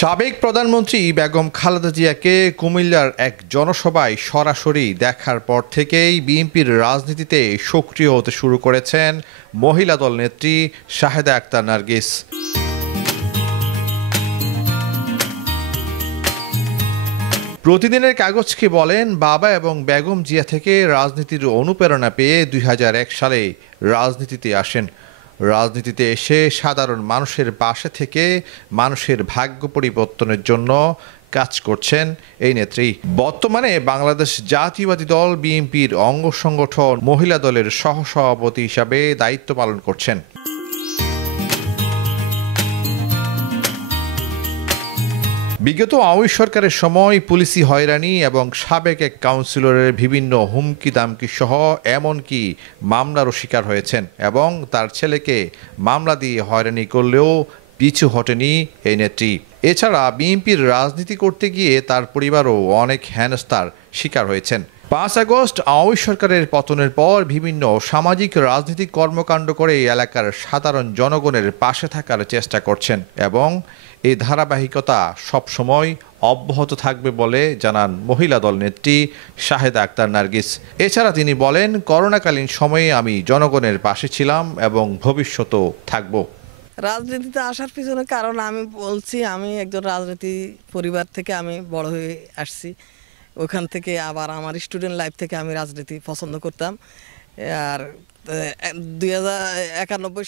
সাবেক প্রধানমন্ত্রী বেগম খালেদা জিয়াকে কুমিল্লার এক জনসভায় সরাসরি দেখার পর থেকেই বিএনপির রাজনীতিতে সক্রিয় হতে শুরু করেছেন মহিলা দল নেত্রী শাহেদা আক্তার নার্গিস। প্রতিদিনের কাগজকে বলেন, বাবা এবং বেগম জিয়া থেকে রাজনীতির অনুপ্রেরণা পেয়ে ২০০১ সালে রাজনীতিতে আসেন। রাজনীতিতে এসে সাধারণ মানুষের পাশে থেকে মানুষের ভাগ্য পরিবর্তনের জন্য কাজ করছেন এই নেত্রী। বর্তমানে বাংলাদেশ জাতীয়বাদী দল বিএনপির অঙ্গ সংগঠন মহিলা দলের সহসভাপতি হিসাবে দায়িত্ব পালন করছেন। বিগত আওয়ামী সরকারের সময় পুলিশি হয়রানি এবং সাবেক এক কাউন্সিলরের বিভিন্ন হুমকি দামকি সহ এমনকি মামলারও শিকার হয়েছেন এবং তার ছেলেকে মামলা দিয়ে হয়রানি করলেও পিছু হটেনি এই নেত্রী। এছাড়া বিএনপির রাজনীতি করতে গিয়ে তার পরিবারও অনেক হেনস্থার শিকার হয়েছেন। ৫ আগস্ট আওয়ামী সরকারের পতনের পর বিভিন্ন সামাজিক রাজনৈতিক কর্মকাণ্ড করে এলাকার সাধারণ জনগণের পাশে থাকার চেষ্টা করছেন এবং এই ধারাবাহিকতা সবসময় অব্যাহত থাকবে বলে জানান মহিলা দল নেত্রী শাহেদা আক্তার নার্গিস। এছাড়া তিনি বলেন, করোনাকালীন সময়ে আমি জনগণের পাশে ছিলাম এবং ভবিষ্যতেও থাকব। রাজনীতিতে আসার পিছনে কারণ আমি বলছি, আমি একজন রাজনীতি পরিবার থেকে আমি বড় হয়ে আসছি। ওখান থেকে আবার আমার স্টুডেন্ট লাইফ থেকে আমি রাজনীতি পছন্দ করতাম। আর 1991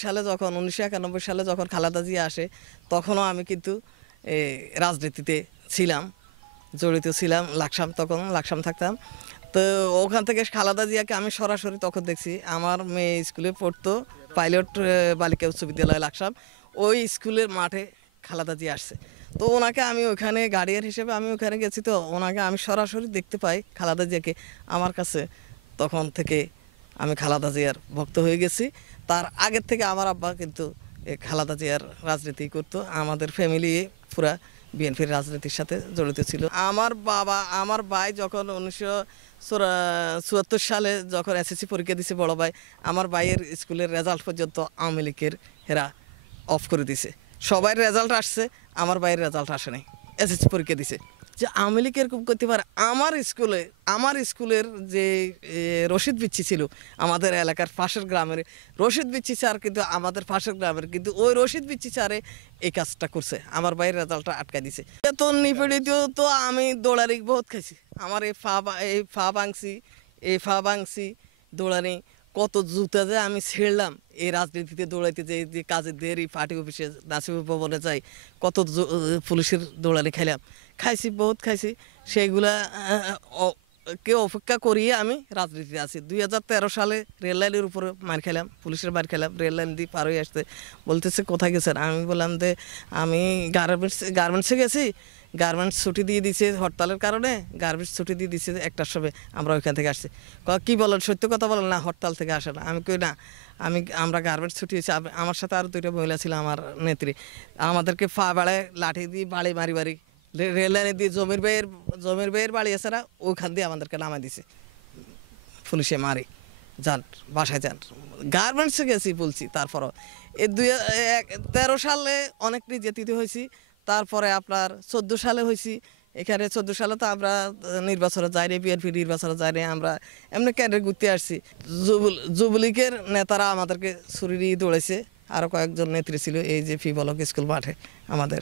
সালে যখন খালেদা জিয়া আসে, তখনও আমি কিন্তু রাজনীতিতে ছিলাম, জড়িত ছিলাম। তখন লাকসাম থাকতাম। তো ওখান থেকে খালেদা জিয়াকে আমি সরাসরি তখন দেখছি। আমার মেয়ে স্কুলে পড়তো, পাইলট বালিকা উচ্চ বিদ্যালয় লাকসাম। ওই স্কুলের মাঠে খালেদা জিয়া আসছে। তো ওনাকে আমি ওখানে গার্ডিয়ান হিসেবে আমি ওখানে গেছি। তো ওনাকে আমি সরাসরি দেখতে পাই খালেদা জিয়াকে। আমার কাছে তখন থেকে আমি খালেদা জিয়ার ভক্ত হয়ে গেছি। তার আগের থেকে আমার আব্বা কিন্তু খালেদা জিয়ার রাজনীতি করতো। আমাদের ফ্যামিলি পুরা বিএনপির রাজনীতির সাথে জড়িত ছিল। আমার ভাই যখন 1974 সালে যখন এসএসসি পরীক্ষা দিছে, বড় ভাই, আমার ভাইয়ের স্কুলের রেজাল্ট পর্যন্ত আওয়ামী লীগের হেরা অফ করে দিছে। সবাই রেজাল্ট আসছে, আমার ভাইয়ের রেজাল্ট আসে নাই। এসএসসি পরীক্ষা দিছে যে আওয়ামী লীগ এরকম করতে পারে। আমার স্কুলের যে রশিদ বিচ্ছি ছিল, আমাদের এলাকার পাশের গ্রামের রশিদ বিচ্ছি স্যার, কিন্তু আমাদের পাশের গ্রামের কিন্তু ওই রশিদ বিচ্ছি স্যারে এই কাজটা করছে, আমার ভাইয়ের রেজাল্টটা আটকাই দিছে। তো নিপীড়িত তো আমি দৌড়ানি বহুত খাইছি। আমার এই ফা ভাঙছি দৌড়ানি, কত জুতা যে আমি ছেড়লাম এই রাজনীতিতে দৌড়াইতে, যে কাজের দেরি পার্টি অফিসে নাসিব ভবনে যাই, কত পুলিশের দৌড়ানি বহুত খাইছি। সেইগুলা কে অপেক্ষা করিয়ে আমি রাজনীতিতে আছি। 2013 সালে রেল লাইনের উপরে মার খেলাম, পুলিশের মার খেলাম। রেল লাইন দিয়ে পার হয়ে আসতে বলতেছে, কোথায় গেছেন? আমি বললাম যে আমি গার্মেন্টসে গেছি। গার্মেন্টস ছুটি দিয়ে দিছে হরতালের কারণে, গার্মেন্টস ছুটি দিয়ে দিছে 1টার সময়, আমরা ওইখান থেকে আসছি। কি বলেন, সত্য কথা বলেন? না, হরতাল থেকে আসে না। আমি কই না, আমরা গার্মেন্টস ছুটি হয়েছি। আমার সাথে আরও 2টা মহিলা ছিল, আমার নেত্রী। আমাদেরকে পা বাড়ায় লাঠি দিয়ে বাড়ি রেল লাইনে দিয়ে জমির ভাইয়ের বাড়ি আছে না, ওখান দিয়ে আমাদেরকে নামাই দিছে পুলিশে মারি। যান বাসায় যান। গার্মেন্টসে গেছি বলছি। তারপরও এই 2013 সালে অনেক নির্যাতিত হয়েছি। তারপরে আপনার 14 সালে হয়েছি। এখানে 14 সালে তো আমরা নির্বাচনে যাইনি, বিএনপি নির্বাচনে যাইনি, আমরা এমনি ক্যাডার ঘুরতে আসছি। যুবলীগের নেতারা আমাদেরকে ছুরি দিয়ে দৌড়াইছে। আরও কয়েকজন নেত্রী ছিল এই যে পি বলক স্কুল মাঠে আমাদের।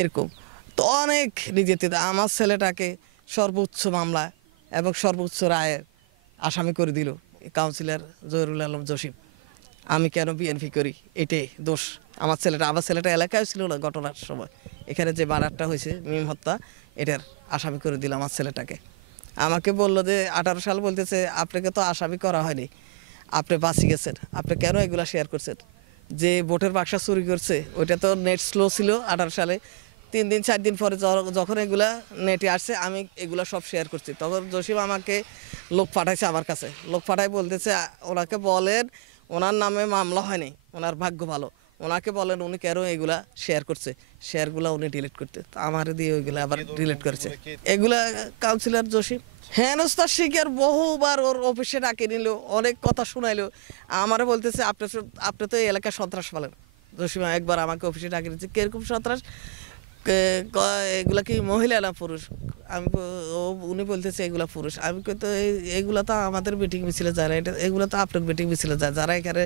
এরকম তো অনেক নির্যাতিত। আমার ছেলেটাকে সর্বোচ্চ মামলা এবং সর্বোচ্চ রায়ের আসামি করে দিল কাউন্সিলর জহিরুল আলম জসিম। আমি কেন বিএনপি করি, এটাই দোষ। আমার ছেলেটা এলাকায় ছিল না ঘটনার সময়। এখানে যে মার্ডারটা হয়েছে, মিম হত্যা, এটার আসামি করে দিল আমার ছেলেটাকে। আমাকে বললো যে 18 সাল, বলতেছে আপনাকে তো আসামি করা হয়নি, আপনি বাঁচি গেছেন, আপনি কেন এগুলা শেয়ার করছেন? যে ভোটের বাক্সা চুরি করছে ওইটা তো নেট স্লো ছিল 18 সালে। 3 দিন 4 দিন পরে যখন এগুলা নেটে আসছে, আমি এগুলা সব শেয়ার করছি। তখন জসিম আমাকে লোক পাঠাইছে আমার কাছে। লোক পাঠাই বলতেছে, ওনাকে বলেন ওনার নামে মামলা হয়নি, ওনার ভাগ্য ভালো, ওনাকে বলেন উনি কেন এগুলা শেয়ার করছে, শেয়ারগুলা উনি ডিলিট করতে। আমার দিয়ে ওইগুলা আবার ডিলিট করেছে। এগুলা কাউন্সিলর জসিম হেনস্থার শিকার, বহুবার ওর অফিসে ডাকে নিল, অনেক কথা শুনাইলো। আমারে বলতেছে আপনি তো এই এলাকায় সন্ত্রাস বলেন। জসিমা একবার আমাকে অফিসে ডাকে নিচ্ছে, কিরকম সন্ত্রাস? এগুলা কি মহিলা না পুরুষ? উনি বলতেছে এগুলা পুরুষ। আমি কই তো এগুলা তো আমাদের মিটিং মিছিলে যায় না, এগুলা তো আপনার মিটিং মিছিলে যায়, যারা এখানে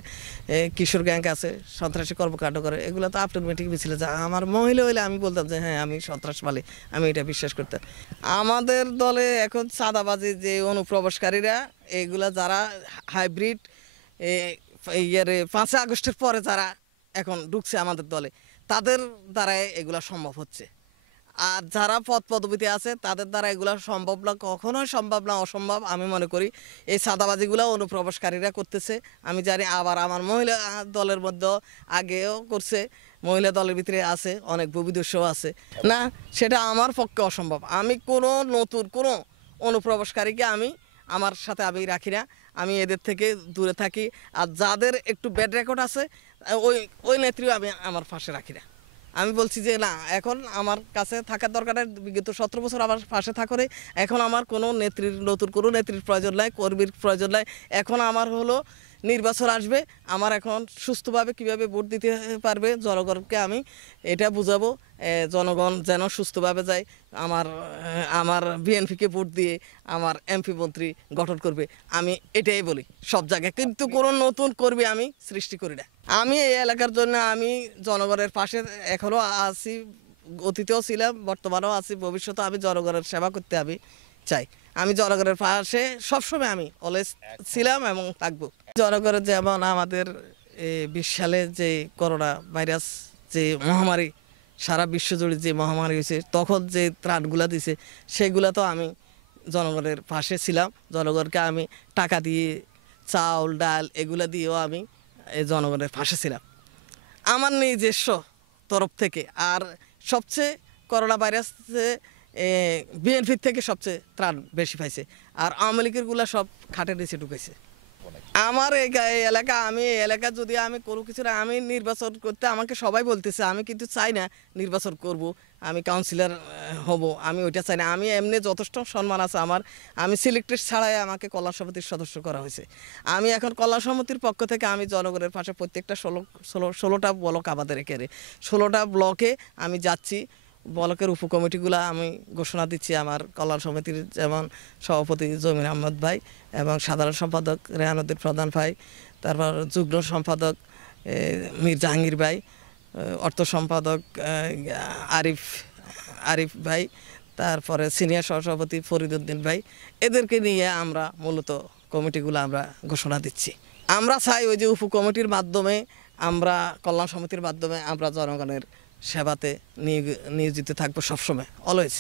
কিশোর গ্যাং আছে সন্ত্রাসী কর্মকাণ্ড করে এগুলা তো আপনার মিটিং মিছিলে যায়। আমার মহিলা হইলে আমি বলতাম যে হ্যাঁ আমি সন্ত্রাসবাদী, আমি এটা বিশ্বাস করতাম। আমাদের দলে এখন চাঁদাবাজি যে অনুপ্রবেশকারীরা এগুলা যারা হাইব্রিড ইয়ার 5 আগস্টের পরে যারা এখন ঢুকছে আমাদের দলে, তাদের দ্বারাই এগুলা সম্ভব হচ্ছে। আর যারা পদ পদবিতে আছে তাদের দ্বারা এগুলো সম্ভব না, কখনোই সম্ভব না, অসম্ভব আমি মনে করি। এই চাঁদাবাজিগুলো অনুপ্রবেশকারীরা করতেছে আমি জানি। আবার আমার মহিলা দলের মধ্যে আগেও করছে, মহিলা দলের ভিতরে আছে অনেক ভূমিদস্যুও আছে। না, সেটা আমার পক্ষে অসম্ভব। আমি কোনো নতুন কোনো অনুপ্রবেশকারীকে আমার সাথে আমি রাখি না, আমি এদের থেকে দূরে থাকি। আর যাদের একটু ব্যাড রেকর্ড আছে ওই নেত্রীও আমি আমার পাশে রাখি না। আমি বলছি যে না, এখন আমার কাছে থাকার দরকার নেই, বিগত 17 বছর আমার পাশে থাকলে এখন আমার কোনো নতুন কোনো নেত্রীর প্রয়োজন নাই, কর্মীর প্রয়োজন নাই। এখন আমার হলো নির্বাচন আসবে, আমার এখন সুস্থভাবে কিভাবে ভোট দিতে পারবে জনগণকে আমি এটা বুঝাবো। জনগণ যেন সুস্থভাবে যায়, আমার বিএনপিকে ভোট দিয়ে আমার এমপি মন্ত্রী গঠন করবে, আমি এটাই বলি সব জায়গায়। কিন্তু কোনো নতুন কর্মী আমি সৃষ্টি করি না। আমি এই এলাকার জন্য আমি জনগণের পাশে এখনও আছি, অতীতেও ছিলাম, বর্তমানেও আছি, ভবিষ্যতে আমি জনগণের সেবা করতে আমি চাই। আমি জনগণের পাশে সবসময় আমি অলওয়েজ ছিলাম এবং থাকবো। জনগণের যেমন আমাদের 20 সালে যে করোনা ভাইরাস যে মহামারী, সারা বিশ্বজুড়ে যে মহামারী হয়েছে, তখন যে ত্রাণগুলা দিছে সেগুলা তো আমি জনগণের পাশে ছিলাম। জনগণকে আমি টাকা দিয়ে, চাউল ডাল এগুলা দিয়েও আমি জনগণের পাশে ছিলাম আমার নিজস্ব তরফ থেকে। আর সবচেয়ে করোনা ভাইরাসে বিএনপির থেকে সবচেয়ে ত্রাণ বেশি পাইছে, আর আওয়ামী লীগের গুলা সব খাটের নিচে ঢুকেছে। আমার এই এলাকা, আমি এই এলাকা যদি আমি কোনো কিছু না, আমি নির্বাচন করতে আমাকে সবাই বলতেছে, আমি কিন্তু চাই না নির্বাচন করব, আমি কাউন্সিলর হব, আমি ওইটা চাই না। আমি এমনি যথেষ্ট সম্মান আছে আমার, আমি সিলেক্টেড ছাড়াই আমাকে কল্যাণ সমিতির সদস্য করা হয়েছে। আমি এখন কল্যাণ সমিতির পক্ষ থেকে আমি জনগণের পাশে প্রত্যেকটা 16টা ব্লক আমাদের এখানে 16টা ব্লকে আমি যাচ্ছি। ব্লকের উপকমিটিগুলো আমি ঘোষণা দিচ্ছি। আমার কল্যাণ সমিতির যেমন সভাপতি জমির আহমদ ভাই এবং সাধারণ সম্পাদক রেহানুদ্দিন প্রধান ভাই, তারপর যুগ্ম সম্পাদক মীর জাহাঙ্গীর ভাই, অর্থ সম্পাদক আরিফ ভাই, তারপরে সিনিয়র সহসভাপতি ফরিদউদ্দিন ভাই, এদেরকে নিয়ে আমরা মূলত কমিটিগুলো আমরা ঘোষণা দিচ্ছি। আমরা চাই ওই যে উপকমিটির মাধ্যমে, আমরা কল্যাণ সমিতির মাধ্যমে আমরা জনগণের সেবাতে নিয়োজিত থাকবো সবসময়, অলওয়েজ।